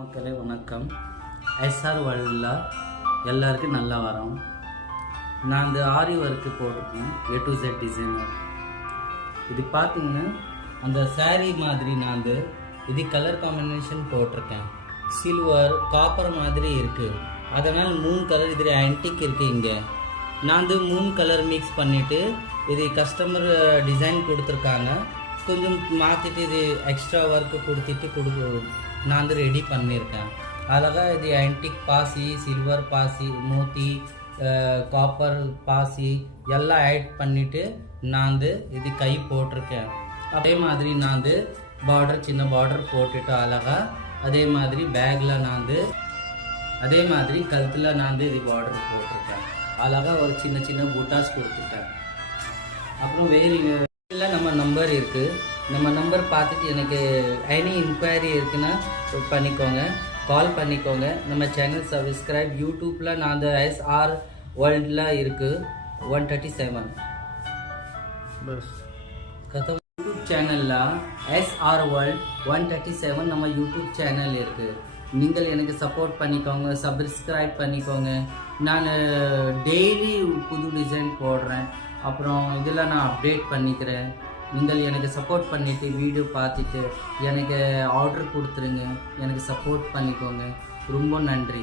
மக்களே வணக்கம். எஸ்ஆர் வேர்ல்டில் எல்லாருக்கும் நல்லா வரோம். நான் இந்த ஆரி ஒர்க்கு போட்டிருக்கேன், A to Z டிசைனர். இது பார்த்தீங்கன்னா அந்த சாரீ மாதிரி நான் இது கலர் காம்பினேஷன் போட்டிருக்கேன். சில்வர் காப்பர் மாதிரி இருக்குது. அதனால் 3 கலர் இதில் ஆன்டிக் இருக்குது. இங்கே நான் 3 கலர் மிக்ஸ் பண்ணிவிட்டு இது கஸ்டமர் டிசைன் கொடுத்துருக்காங்க. கொஞ்சம் மாற்றிட்டு இது எக்ஸ்ட்ரா ஒர்க்கு கொடுத்துட்டு நான் ரெடி பண்ணியிருக்கேன். அழகாக இது ஆன்டிக் பாசி, சில்வர் பாசி, மோத்தி, காப்பர் பாசி எல்லாம் ஆட் பண்ணிவிட்டு நான் இது கை போட்டிருக்கேன். அதே மாதிரி நான் பார்டர் சின்ன பார்டர் போட்டுட்டு அழகாக அதே மாதிரி பேக்கில் நான் அதே மாதிரி கழுத்தில் நான் இது பார்டர் போட்டிருக்கேன். அழகாக ஒரு சின்ன சின்ன பூட்டாஸ் கொடுத்துட்டேன். அப்புறம் வேறு நம்ம நம்பர் இருக்குது. நம்ம நம்பர் பார்த்துட்டு எனக்கு எனி இன்கொயரி இருக்குன்னா பண்ணிக்கோங்க, கால் பண்ணிக்கோங்க. நம்ம சேனல் சப்ஸ்கிரைப் யூடியூப்பில் நான் எஸ்ஆர் வேர்ல்டில் இருக்குது 137 பஸ் கதம். யூடியூப் சேனலில் எஸ்ஆர் வேர்ல்ட் 137 நம்ம யூடியூப் சேனல் இருக்குது. நீங்கள் எனக்கு சப்போர்ட் பண்ணிக்கோங்க, சப்ஸ்கிரைப் பண்ணிக்கோங்க. நான் டெய்லி புது டிசைன் போடுறேன். அப்புறம் இதில் நான் அப்டேட் பண்ணிக்கிறேன். நீங்கள் எனக்கு சப்போர்ட் பண்ணிவிட்டு வீடியோ பார்த்துட்டு எனக்கு ஆர்டர் கொடுத்துருங்க. எனக்கு சப்போர்ட் பண்ணிக்கோங்க. ரொம்ப நன்றி.